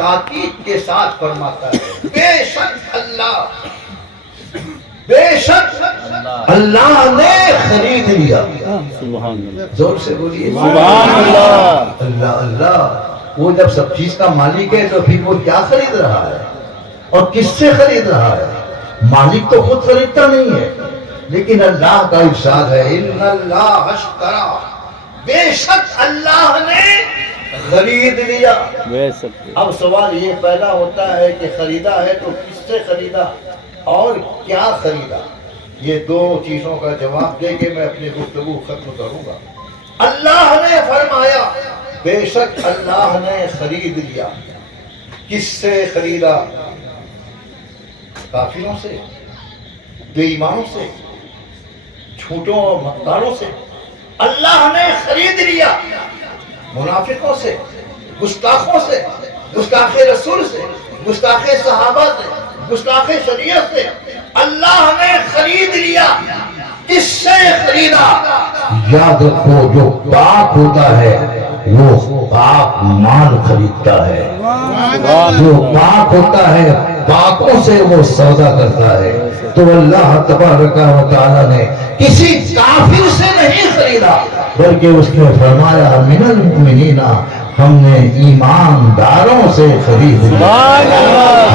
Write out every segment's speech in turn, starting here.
تاکید کے ساتھ فرماتا ہے بے شک اللہ، بے شک اللہ نے خرید لیا. سبحان اللہ، زور سے بولیے سبحان اللہ. اللہ اللہ. وہ جب سب چیز کا مالک ہے تو پھر وہ کیا خرید رہا ہے اور کس سے خرید رہا ہے؟ مالک تو خود خریدتا نہیں ہے، لیکن اللہ کا ارشاد ہے ان اللہ اشترا، بے شک اللہ نے خرید لیا. بے شک. اب سوال یہ پیدا ہوتا ہے کہ خریدا ہے تو کس سے خریدا اور کیا خریدا؟ یہ دو چیزوں کا جواب دے کے میں اپنی گفتگو ختم کروں گا. اللہ نے فرمایا بے شک اللہ نے خرید لیا. کس سے خریدا؟ کافروں سے، بے ایمانوں سے، جھوٹوں اور مکاروں سے. اللہ نے خرید لیا. منافقوں سے، گستاخوں سے، گستاخ رسول سے، گستاخ صحابہ سے، گستاخ شریعت سے اللہ نے خرید لیا. کس سے خریدا؟ یاد رکھو جو پاک ہوتا ہے وہ پاک مال خریدتا ہے. جو پاک ہوتا ہے پاکوں سے وہ سودا کرتا ہے. تو اللہ تبارک و تعالی نے کسی کافر سے نہیں خریدا بلکہ اس نے فرمایا من المؤمنین، ہم نے ایمانداروں سے خرید لیا.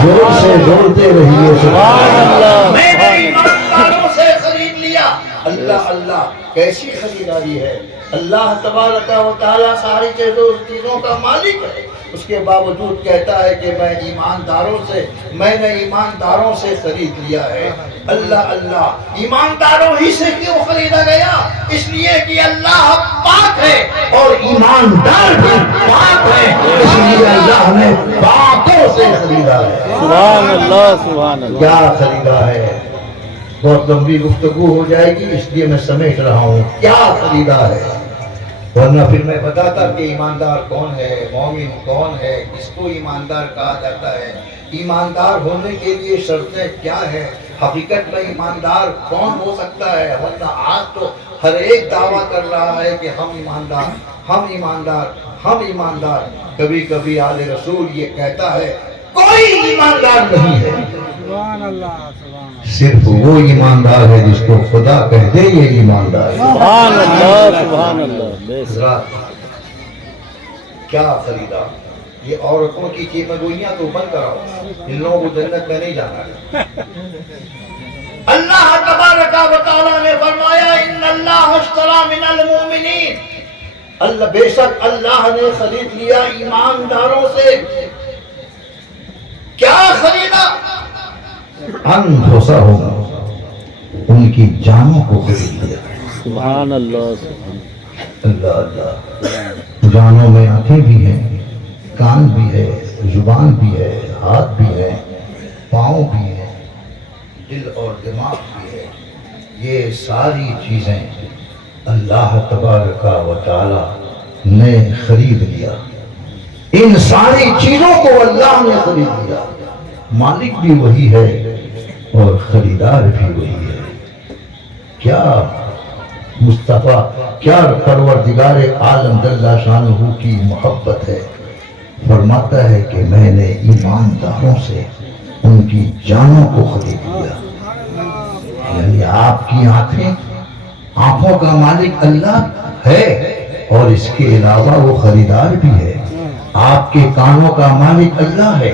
زور سے بولتے رہیے سبحان اللہ. میں نے ایمانداروں سے خرید لیا. اللہ اللہ، کیسی خریداری ہے؟ اللہ تبارک و تعالیٰ ساری چیزوں کا مالک ہے، اس کے باوجود کہتا ہے کہ میں نے ایمانداروں سے خرید لیا ہے. اللہ اللہ، ایمانداروں ہی سے کیوں خریدا گیا؟ اس لیے کہ اللہ پاک ہے اور ایماندار بھی پاک ہے، اس لیے اللہ نے پاکوں سے خریدا ہے. سبحان اللہ، سبحان اللہ. کیا خریدا ہے؟ بہت لمبی گفتگو ہو جائے گی اس لیے میں سمیٹ رہا ہوں کیا خریدا ہے، ورنہ پھر میں بتاتا کہ ایماندار کون ہے، مومن کون ہے، کس کو ایماندار کہا جاتا ہے، ایماندار ہونے کے لیے شرطیں کیا ہے، حقیقت میں ایماندار کون ہو سکتا ہے. ورنہ آج تو ہر ایک دعویٰ کر رہا ہے کہ ہم ایماندار، ہم ایماندار، ہم ایماندار. کبھی کبھی آل رسول یہ کہتا ہے کوئی ایماندار نہیں ہے، صرف وہ ایماندار ہے جس کو خدا کہہ دے یہ ایماندار ہے. سبحان اللہ، سبحان اللہ. بے شک. حضرات کیا خریدا؟ یہ عورتوں کی چیمہ گوئیاں تو بند کراؤ، ان لوگوں کو جنت میں نہیں جانا. اللہ تبارک و تعالیٰ نے فرمایا ان اللہ اشترا من المؤمنین، اللہ بے شک اللہ نے خرید لیا ایمانداروں سے. کیا خریدا؟ انفسہم، ان کی جانوں کو خرید لیا. سبحان اللہ، سبحان اللہ اللہ. جانوں میں آنکھیں بھی ہیں، کان بھی ہے، زبان بھی ہے، ہاتھ بھی ہے، پاؤں بھی ہے، دل اور دماغ بھی ہے. یہ ساری چیزیں اللہ تبارک و تعالی نے خرید لیا. ان ساری چیزوں کو اللہ نے خرید لیا. مالک بھی وہی ہے اور خریدار بھی وہی ہے. کیا مصطفیٰ، کیا پروردگار عالم جل شانہ کی محبت ہے. فرماتا ہے کہ میں نے ایمانداروں سے ان کی جانوں کو خرید لیا. یعنی آپ کی آنکھوں کا مالک اللہ ہے اور اس کے علاوہ وہ خریدار بھی ہے. آپ کے کانوں کا مالک اللہ ہے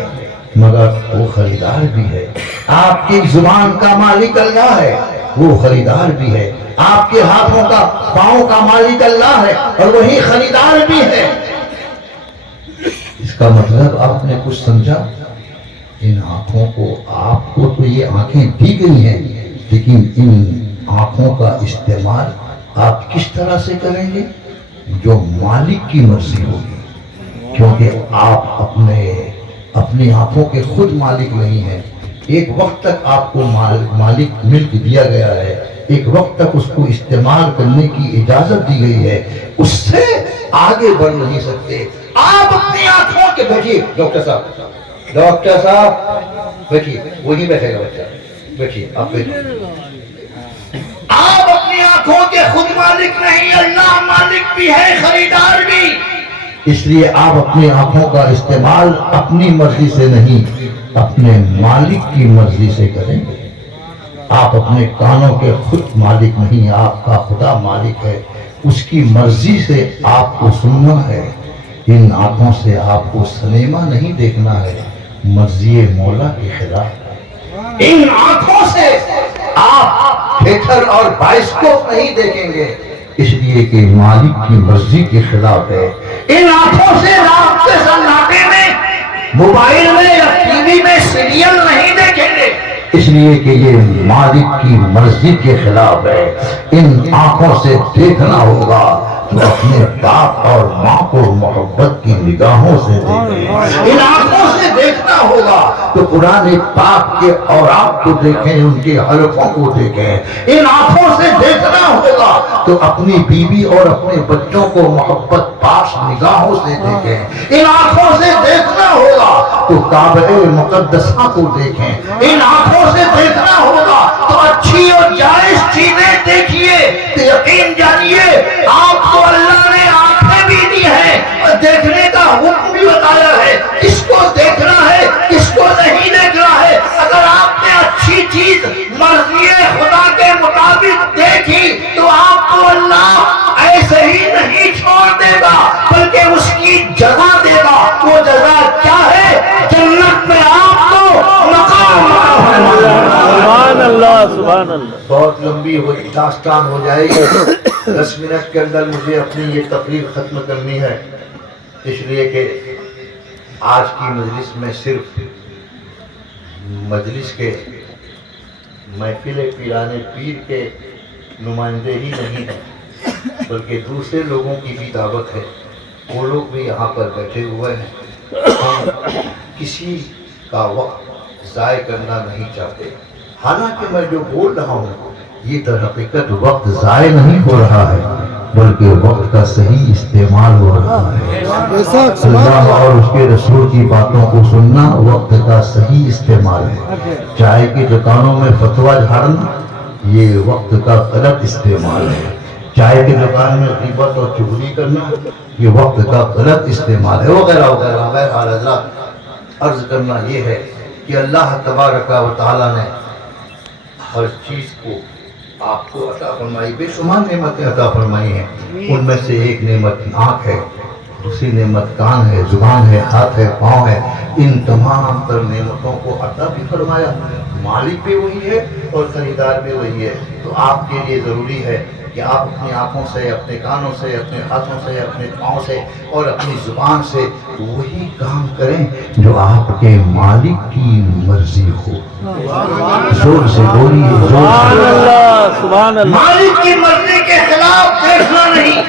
مگر وہ خریدار بھی ہے. آپ کی زبان کا مالک اللہ ہے، وہ خریدار بھی ہے. آپ کے ہاتھوں کا، پاؤں کا مالک اللہ ہے اور وہی خریدار بھی ہے. اس کا مطلب آپ نے کچھ سمجھا؟ ان آنکھوں کو، آپ کو تو یہ آنکھیں دی گئی ہیں، لیکن ان آنکھوں کا استعمال آپ کس طرح سے کریں گے؟ جو مالک کی مرضی ہوگی. کیونکہ آپ اپنی آنکھوں کے خود مالک نہیں ہیں. ایک وقت تک آپ کو مالک ملک دیا گیا ہے، ایک وقت تک اس کو استعمال کرنے کی اجازت دی گئی ہے، اس سے آگے بڑھ نہیں سکتے. آپ اپنی آنکھوں کے بیٹھیے، ڈاکٹر صاحب بیٹھیے، وہی بیٹھے گا بچہ، بیٹھیے آپ بیٹھیے. آپ اپنی آنکھوں کے خود مالک نہیں، اللہ مالک بھی ہے، خریدار بھی. اس لیے آپ اپنی آنکھوں کا استعمال اپنی مرضی سے نہیں اپنے مالک کی مرضی سے کریں گے. آپ اپنے کانوں کے خود مالک نہیں، آپ کا خدا مالک ہے، اس کی مرضی سے آپ کو سننا ہے. ان آنکھوں سے آپ کو سنیما نہیں دیکھنا ہے، مرضی مولا کے خلاف. ان آنکھوں سے آپ تھیٹر اور بائسکوپ نہیں دیکھیں گے، اس لیے کہ مالک کی مرضی کے خلاف ہے. ان آنکھوں سے رات کے سناٹے میں موبائل میں یا ٹی وی میں سیریل نہیں دیکھیں گے، اس لیے کہ یہ مالک کی مرضی کے خلاف ہے. ان آنکھوں سے دیکھنا ہوگا تو اپنے باپ اور ماں کو محبت کی نگاہوں سے دیکھیں. ان آنکھوں سے دیکھنا ہوگا تو قرآن پاک کے اوراق کو دیکھیں، ان کے حلقوں کو دیکھیں. ان آنکھوں سے دیکھنا ہوگا تو اپنی بیوی اور اپنے بچوں کو محبت پاش نگاہوں سے دیکھیں. ان آنکھوں سے دیکھنا ہوگا تو کعبہ مقدسہ کو دیکھیں. ان آنکھوں سے دیکھنا ہوگا تو اچھی اور جائز چیزیں دیکھیے. تو یقین جانیے آپ کو اللہ نے آنکھیں بھی دی ہیں اور دیکھنے کا حکم بھی بتایا ہے، کس کو دیکھنا ہے کس کو نہیں دیکھنا ہے. اگر آپ نے اچھی چیز مرضی خدا کے مطابق دیکھی تو آپ کو اللہ ایسے ہی نہیں چھوڑ دے گا، بلکہ اس کی جزا دے گا. وہ جزا کیا ہے؟ جنت میں آپ کو مقام. سبحان اللہ سبحان اللہ. بہت لمبی داستان ہو جائے گی، 10 منٹ کے اندر مجھے اپنی یہ تقریر ختم کرنی ہے. اس لیے کہ آج کی مجلس میں صرف مجلس کے محفل پیران پیر کے نمائندے ہی نہیں ہیں، بلکہ دوسرے لوگوں کی بھی دعوت ہے. وہ لوگ بھی یہاں پر بیٹھے ہوئے ہیں. ہم کسی کا وقت ضائع کرنا نہیں چاہتے. حالانکہ میں جو بول رہا ہوں یہ در حقیقت وقت ضائع نہیں ہو رہا ہے، بلکہ وقت کا صحیح استعمال ہو رہا ہے. اللہ اور اس کے رسول کی باتوں کو سننا وقت کا صحیح استعمال ہے. چائے کی دکانوں میں فتویٰ جھاڑنا یہ وقت کا غلط استعمال ہے. چائے کی دکان میں غیبت اور چغلی کرنا یہ وقت کا غلط استعمال ہے، وغیرہ وغیرہ. بہرحال حضرات عرض کرنا یہ ہے کہ اللہ تبارک و تعالیٰ نے ہر چیز کو آپ کو عطا فرمائی، بے شمار نعمتیں عطا فرمائی ہیں. ان میں سے ایک نعمت آنکھ ہے، دوسری نعمت کان ہے، زبان ہے، ہاتھ ہے، پاؤں ہے. ان تمام تر نعمتوں کو عطا بھی فرمایا. مالک بھی وہی ہے اور خریدار بھی وہی ہے. تو آپ کے لیے ضروری ہے کہ آپ اپنی آنکھوں سے، اپنے کانوں سے، اپنے ہاتھوں سے، اپنے پاؤں سے اور اپنی زبان سے وہی کام کریں جو آپ کے مالک کی مرضی ہو. زور سے بولیے، سبحان اللہ سبحان اللہ. مالک کی مرضی کے خلاف دیکھنا نہیں،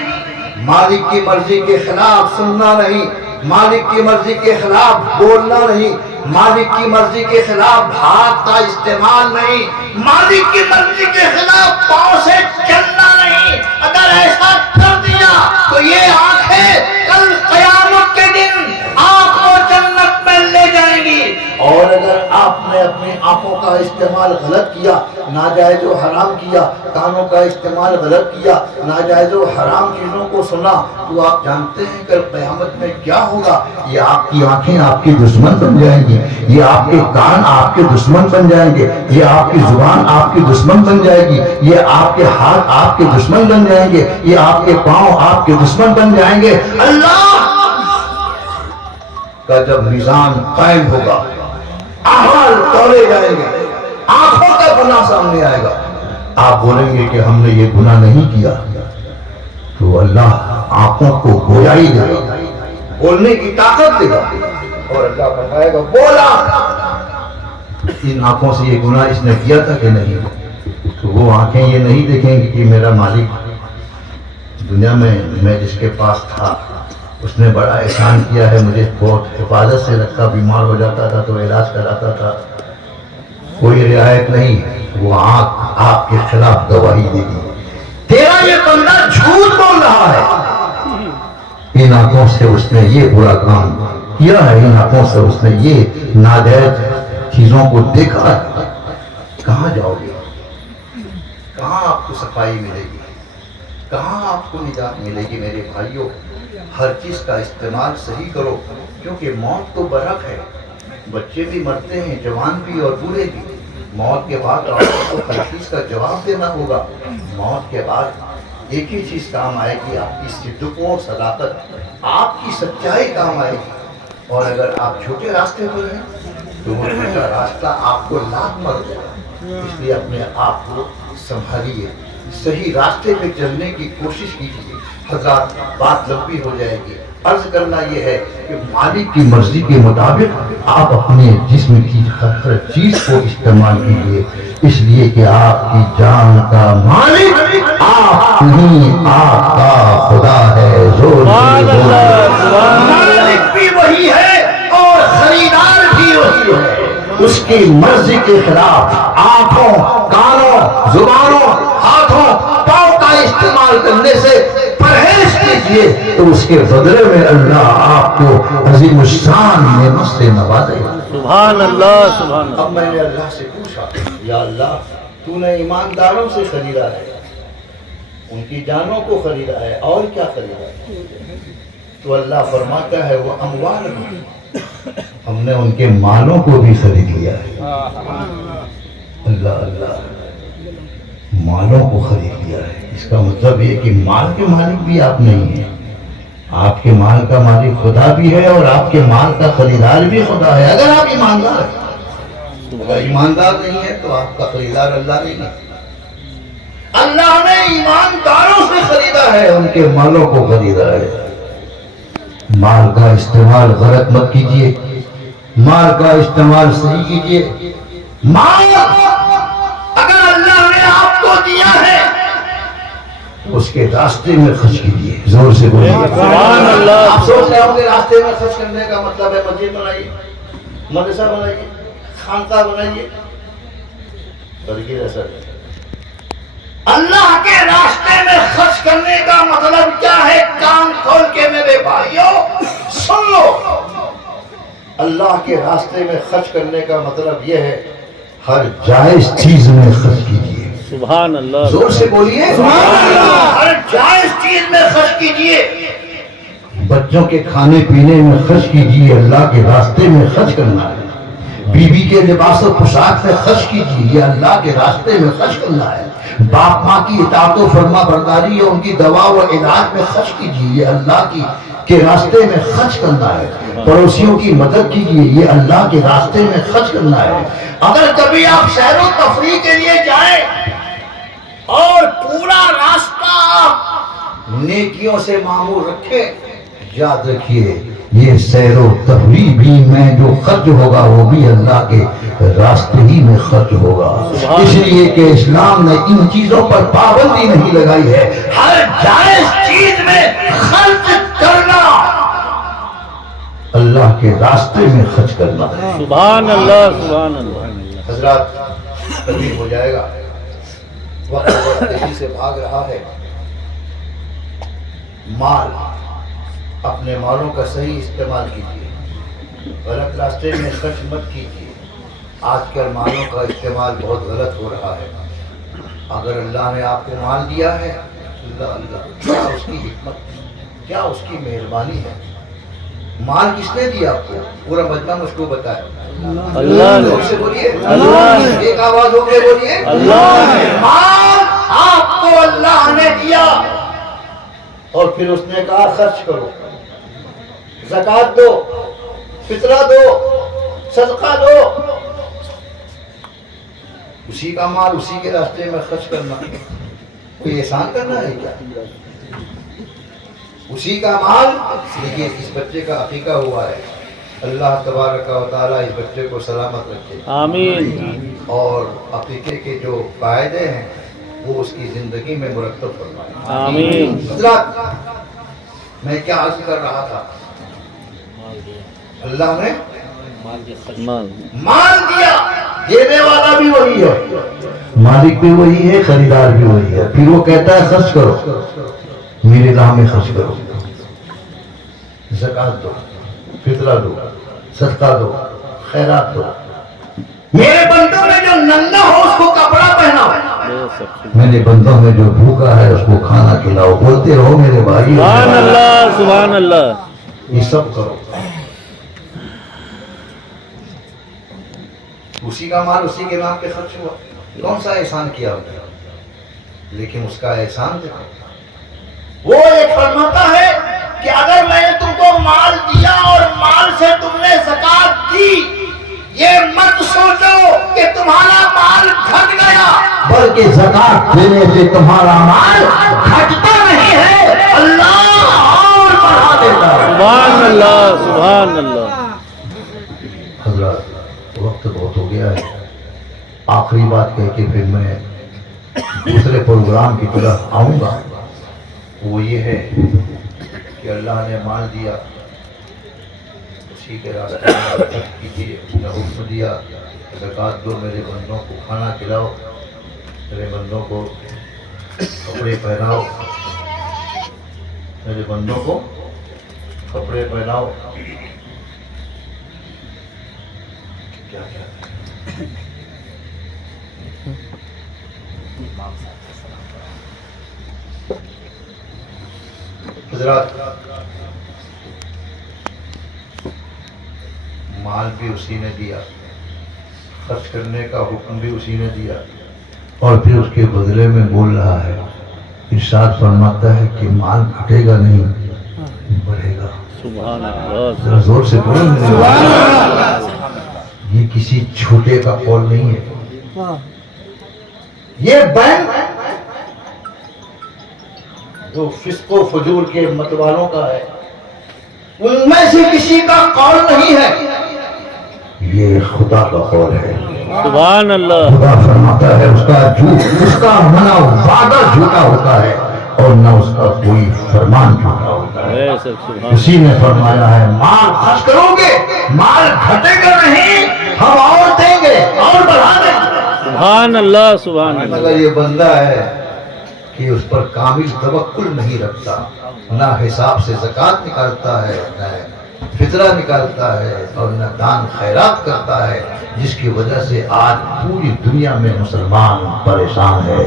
مالک کی مرضی کے خلاف سننا نہیں، مالک کی مرضی کے خلاف بولنا نہیں، مالک کی مرضی کے خلاف ہاتھ کا استعمال نہیں، مالک کی مرضی کے خلاف پاؤں سے چلنا نہیں. اگر ایسا کر دیا تو یہ آنکھیں کل قیامت کے دن آپ کو جنت میں لے جائیں گی. اور اگر آپ نے اپنی آنکھوں کا استعمال غلط کیا، ناجائز و حرام کیا، کانوں کا استعمال غلط کیا، ناجائز و حرام چیزوں کو سنا، تو آپ جانتے ہیں کل قیامت میں کیا ہوگا. یہ آپ کی آنکھیں آپ کی دشمن بن جائیں گی، یہ آپ کے کان آپ کے دشمن بن جائیں گے، یہ آپ کی زبان آپ کی دشمن بن جائے گی، یہ آپ کے ہاتھ آپ کے دشمن بن جائیں گے، یہ آپ کے پاؤں آپ کے دشمن بن جائیں گے. اللہ کا جب نظام قائم ہوگا، اعمال تولے جائیں گے، آنکھوں کا گناہ سامنے آئے گا، آپ بولیں گے کہ ہم نے یہ گناہ نہیں کیا، تو اللہ آنکھوں کو گویائی دے گا، بولنے کی طاقت دے گا، اور اللہ فرمائے گا بولا. ان آنکھوں سے یہ گناہ اس نے کیا تھا کہ نہیں؟ تو وہ آنکھیں یہ نہیں دیکھیں گی کہ میرا مالک دنیا میں جس کے پاس تھا اس نے بڑا احسان کیا ہے، مجھے بہت حفاظت سے رکھا، بیمار ہو جاتا تھا تو علاج کراتا تھا، کوئی رعایت نہیں. وہ آنکھ آپ کے خلاف گواہی دے گی، تیرا یہ بندہ جھوٹ بول رہا ہے. ان آنکھوں سے اس نے یہ برا کام کیا ہے، ان آنکھوں سے اس نے یہ ناجائز چیزوں کو دیکھا ہے. کہاں جاؤ گے؟ کہاں آپ کو صفائی ملے گی؟ کہاں آپ کو نجات ملے گی میرے بھائیوں؟ ہر چیز کا استعمال صحیح کرو، کیونکہ موت تو برحق ہے، بچے بھی مرتے ہیں، جوان بھی اور بوڑھے بھی۔ موت کے بعد آپ کو ہر چیز کا جواب دینا ہوگا۔ موت کے بعد ایک ہی چیز کام آئے گی، آپ کی صدق و صداقت، آپ کی سچائی کام آئے گی۔ اور اگر آپ جھوٹے راستے پر ہیں تو وہ جھوٹا راستہ آپ کو لات مار دے گا۔ اس لیے اپنے آپ کو سنبھالیے، صحیح راستے پہ چلنے کی کوشش کیجیے۔ حضرات بات لمبی ہو جائے گی، عرض کرنا یہ ہے کہ مالک کی مرضی کے مطابق آپ اپنے جسم کی ہر چیز کو استعمال کیجیے، اس لیے کہ آپ کی جان کا مالک آپ نہیں، آپ کا خدا ہے۔ سبحان اللہ، سبحان اللہ۔ مالک بھی وہی ہے اور خریدار بھی وہی ہے۔ اس کی مرضی کے خلاف آنکھوں، کانوں، زبانوں، ہاتھوں، پاؤں کا استعمال کرنے سے پرہیز کیجیے، تو اس کے بدلے میں اللہ آپ کو عظیم الشان نعمت سے نوازے گا۔ سبحان اللہ، سبحان اللہ۔ اب میں نے اللہ سے پوچھا، یا اللہ تو نے ایمانداروں سے خریدا ہے، ان کی جانوں کو خریدا ہے، اور کیا خریدا ہے؟ تو اللہ فرماتا ہے وہ اموال، ہم نے ان کے مالوں کو بھی خرید لیا ہے۔ اللہ اللہ، مالوں کو خرید لیا ہے، اس کا مطلب یہ کہ مال کے مالک بھی آپ نہیں ہیں، آپ کے مال کا مالک خدا بھی ہے اور آپ کے مال کا خریدار بھی خدا ہے، اگر آپ ایماندار ہیں۔ اگر ایماندار نہیں ہے تو آپ کا خریدار اللہ نہیں ہے۔ اللہ نے ایمانداروں سے خریدا ہے، ان کے مالوں کو خریدا ہے۔ مال کا استعمال غلط مت کیجیے، مال کا استعمال صحیح کیجیے۔ مال اگر اللہ نے آپ کو دیا ہے اس کے راستے میں خرچ کیجیے، زور سے بولیے سبحان اللہ۔ آپ سوچ رہے ہوں گے راستے میں خرچ کرنے کا مطلب ہے مسجد بنائیے، مدرسہ بنائیے، خانقاہ بنائیے، بلکہ ایسا نہیں۔ اللہ کے راستے میں خرچ کرنے کا مطلب کیا ہے؟ کان کھول کے میرے بھائیوں سن لو، اللہ کے راستے میں خرچ کرنے کا مطلب یہ ہے ہر جائز چیز میں خرچ کیجیے۔ سبحان اللہ۔ زور سے بولیے سبحان اللہ۔ ہر جائز چیز میں خرچ کیجیے، بچوں کے کھانے پینے میں خرچ کیجیے، اللہ کے راستے میں خرچ کرنا ہے۔ بیوی کے لباس و پوشاک میں خرچ کیجیے، یہ اللہ کے راستے میں خرچ کرنا ہے۔ باپ ماں کی اطاعت و فرما برداری اور ان کی دوا و علاج میں خرچ کیجیے، یہ اللہ کے راستے میں خرچ کرنا ہے۔ پڑوسیوں کی مدد کیجیے، یہ اللہ کے راستے میں خرچ کرنا ہے۔ اگر کبھی آپ سیر و تفریح کے لیے جائیں اور پورا راستہ آپ نیکیوں سے معمور رکھیں، یاد رکھیے یہ سیر و تفریح بھی میں جو خرچ ہوگا وہ بھی اللہ کے راستے ہی میں خرچ ہوگا، اس لیے کہ اسلام نے ان چیزوں پر پابندی نہیں لگائی ہے۔ ہر جائز چیز میں خرچ کرنا، اللہ کے راستے میں خرچ کرنا ہے۔ سبحان اللہ، سبحان اللہ۔ حضرات تبدیل ہو جائے گا، وقت بہت تیزی سے بھاگ رہا ہے۔ مال، اپنے مالوں کا صحیح استعمال کیجیے، غلط راستے میں خرچ مت کیجیے۔ آج کل مالوں کا استعمال بہت غلط ہو رہا ہے۔ اگر اللہ نے آپ کو مال دیا ہے، اللہ اللہ، کیا اس کی حکمت، کیا اس کی مہربانی ہے۔ مال کس نے دیا آپ کو؟ پورا مجمع مجھ کو بتائے۔ اللہ نے۔ سے بولیے اللہ نے۔ ایک آواز ہو کے بولیے اللہ نے۔ مال آپ کو اللہ نے دیا اور پھر اس نے کہا خرچ کرو، زکوٰۃ دو، فطرہ دو، صدقہ دو۔ اسی کا مال اسی کے راستے میں خرچ کرنا کوئی احسان کرنا ہے کیا؟ اسی کا مال، دیکھیے اس بچے کا عقیقہ ہوا ہے، اللہ تبارک و تعالیٰ اس بچے کو سلامت رکھے، آمین۔ اور عقیقے کے جو فائدے ہیں وہ اس کی زندگی میں مرتب فرمائے، آمین۔ حضرات میں کیا عرض کر رہا تھا؟ اللہ نے مال دیا، دینے والا بھی وہی ہے، مالک بھی وہی ہے، خریدار بھی وہی ہے۔ پھر وہ کہتا ہے خرچ کرو، میرے راہ میں خرچ کرو، زکوٰۃ دو، فطرہ دو، صدقہ دو، خیرات دو۔ میرے بندوں میں جو ننگا ہو اس کو کپڑا پہناؤ، میرے بندوں میں جو بھوکا ہے اس کو کھانا کھلاؤ. بولتے رہو میرے بھائی. سبحان اللہ سبحان اللہ. یہ سب کرو. اسی کا مال اسی کے نام پہ خرچ ہوا. کون سا احسان کیا ہوتا ہے, لیکن اس کا احسان دیکھو. وہ یہ فرماتا ہے کہ اگر میں نے تم کو مال دیا اور مال سے تم نے زکات دی, یہ مت سوچو کہ تمہارا مال گھٹ گیا, بلکہ زکات دینے سے تمہارا مال گھٹتا نہیں ہے, اللہ اور بڑھا دیتا ہے. سبحان اللہ سبحان اللہ. حضرات وقت بہت ہو گیا ہے. آخری بات کہہ کے پھر میں دوسرے پروگرام کی طرف آؤں گا. وہ یہ ہے کہ اللہ نے مال دیا, اسی کے راستے میں خرچ کیجیے. اس نے حکم دیا زکات دو, میرے بندوں کو کھانا کھلاؤ, میرے بندوں کو کپڑے پہناؤ, میرے بندوں کو کپڑے پہناؤ. کیا کیا حضرات, مال بھی اسی نے دیا, خرچ کرنے کا حکم بھی اسی نے دیا, اور پھر اس کے بدلے میں بول رہا ہے, ارشاد فرماتا ہے کہ مال گھٹے گا نہیں بڑھے گا. سبحان اللہ. ذرا زور سے بولو میرے بھائی. یہ کسی چھوٹے کا قول نہیں ہے. یہ بینک جو فسق و فجور کے متوالوں کا ہے, ان میں سے کسی کا قول نہیں ہے, یہ خدا کا قول ہے. سبحان اللہ. خدا فرماتا ہے اس کا منع وعدہ جھوٹا ہوتا ہے اور نہ اس کا کوئی فرمان جھوٹا ہوتا ہے. اسی نے فرمایا ہے مال خرچ کرو گے مال گھٹے گا نہیں, ہم اور دیں گے اور بڑھا دیں گے. سبحان اللہ سبحان اللہ. مگر یہ بندہ ہے کہ اس پر کامل توکل نہیں رکھتا, نہ حساب سے زکات نکالتا ہے, نہ فطرہ نکالتا ہے, اور نہ دان خیرات کرتا ہے, جس کی وجہ سے آج پوری دنیا میں مسلمان پریشان ہے.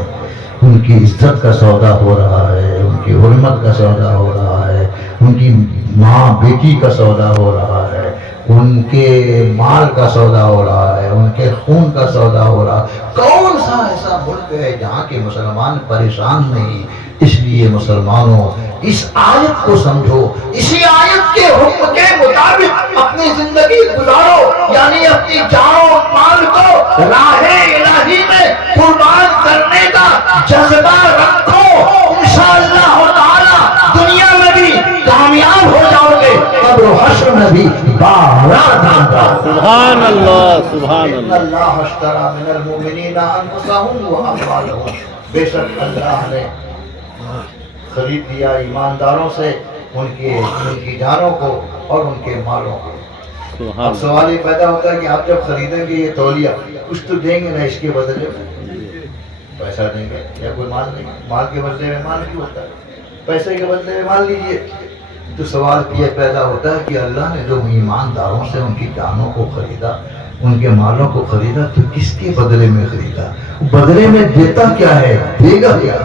ان کی عزت کا سودا ہو رہا ہے, ان کی حرمت کا سودا ہو رہا ہے, ان کی ماں بیٹی کا سودا ہو رہا ہے, ان کے مال کا سودا ہو رہا ہے, ان کے خون کا سودا ہو رہا ہے. کون سا ایسا ملک ہے جہاں کے مسلمان پریشان نہیں؟ اس لیے مسلمانوں اس آیت کو سمجھو, اسی آیت کے حکم کے مطابق اپنی زندگی گزارو, یعنی اپنی جان و مال کو راہ الہی میں قربان کرنے کا جذبہ رکھو. انشاءاللہ تعالی دنیا میں بھی کامیاب ہو جاؤ گے, قبر و حشر میں بھی بارہ. سبحان اللہ سبحان اللہ. اللہ اشترى من المؤمنین انفسهم واموالهم, بے شک اللہ نے خرید لیا ایمانداروں سے ان کی جانوں کو اور ان کے مالوں کو. اب سوال یہ پیدا ہوتا ہے کہ آپ جب خریدیں گے یہ تولیہ, کچھ تو دیں گے نا اس کے بدلے میں, پیسہ دیں گے یا کوئی مال نہیں. مال کے بدلے میں مال کیوں ہوتا ہے, پیسے کے بدلے میں مال لیجیے. تو سوال یہ پیدا ہوتا ہے کہ اللہ نے جو ایمانداروں سے ان کی جانوں کو خریدا, ان کے مالوں کو خریدا, تو کس کے بدلے میں خریدا؟ بدلے میں دیتا کیا ہے, دے گا کیا؟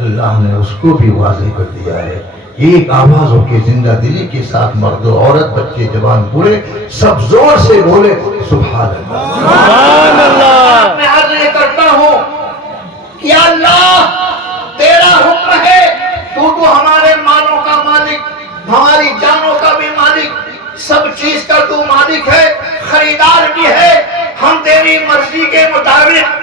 اللہ نے اس کو بھی واضح کر دیا ہے. ایک آواز ہو کے زندہ دلی کے ساتھ مرد و عورت بچے جوان بوڑھے سب زور سے بولے سبحان اللہ. سبحان اللہ. میں عرض یہ کرتا ہوں کہ اللہ تیرا حکم ہے, تو ہمارے مالوں کا مالک, ہماری جانوں کا بھی مالک, سب چیز کا تو مالک ہے, خریدار بھی ہے. ہم تیری مرضی کے مطابق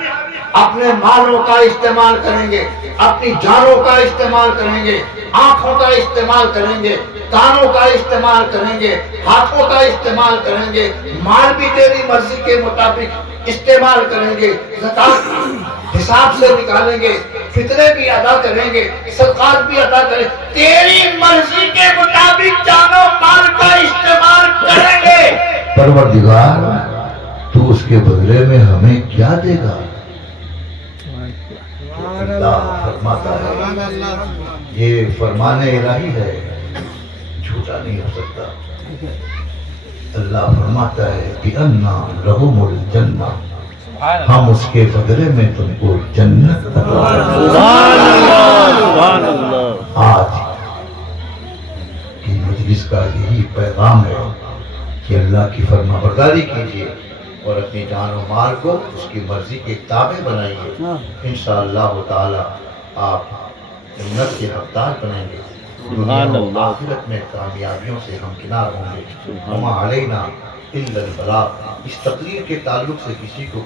اپنے مالوں کا استعمال کریں گے, اپنی جانوں کا استعمال کریں گے, آنکھوں کا استعمال کریں گے, کانوں کا استعمال کریں گے, ہاتھوں کا استعمال کریں گے. مال بھی تیری مرضی کے مطابق استعمال کریں گے, زکات حساب سے نکالیں گے, فطرے بھی ادا کریں گے, صدقات بھی ادا کریں گے. تیری مرضی کے مطابق جان و مال کا استعمال کریں گے. پروردگار تو اس کے بدلے میں ہمیں کیا دے گا؟ اللہ فرماتا ہے, یہ فرمان الہی ہے, جھوٹا نہیں ہو سکتا. اللہ فرماتا ہے بِأَنَّ لَهُمُ الْجَنَّةُ ہم اس کے بدلے میں تم کو جنت عطا سبحان اللہ سبحان اللہ آج کی مجلس کا یہی پیغام ہے کہ اللہ کی فرما برداری کیجیے اور اپنی جان و مال کو اس کی مرضی کے تابع بنائیے. انشاءاللہ تعالی آپ جنت کے حقدار بنیں گے. دنیا سبحان و اللہ. آخرت میں کامیابیوں سے ہمکنار ہوں گے. وما علینا الا البلاغ. اس تقریر کے تعلق سے کسی کو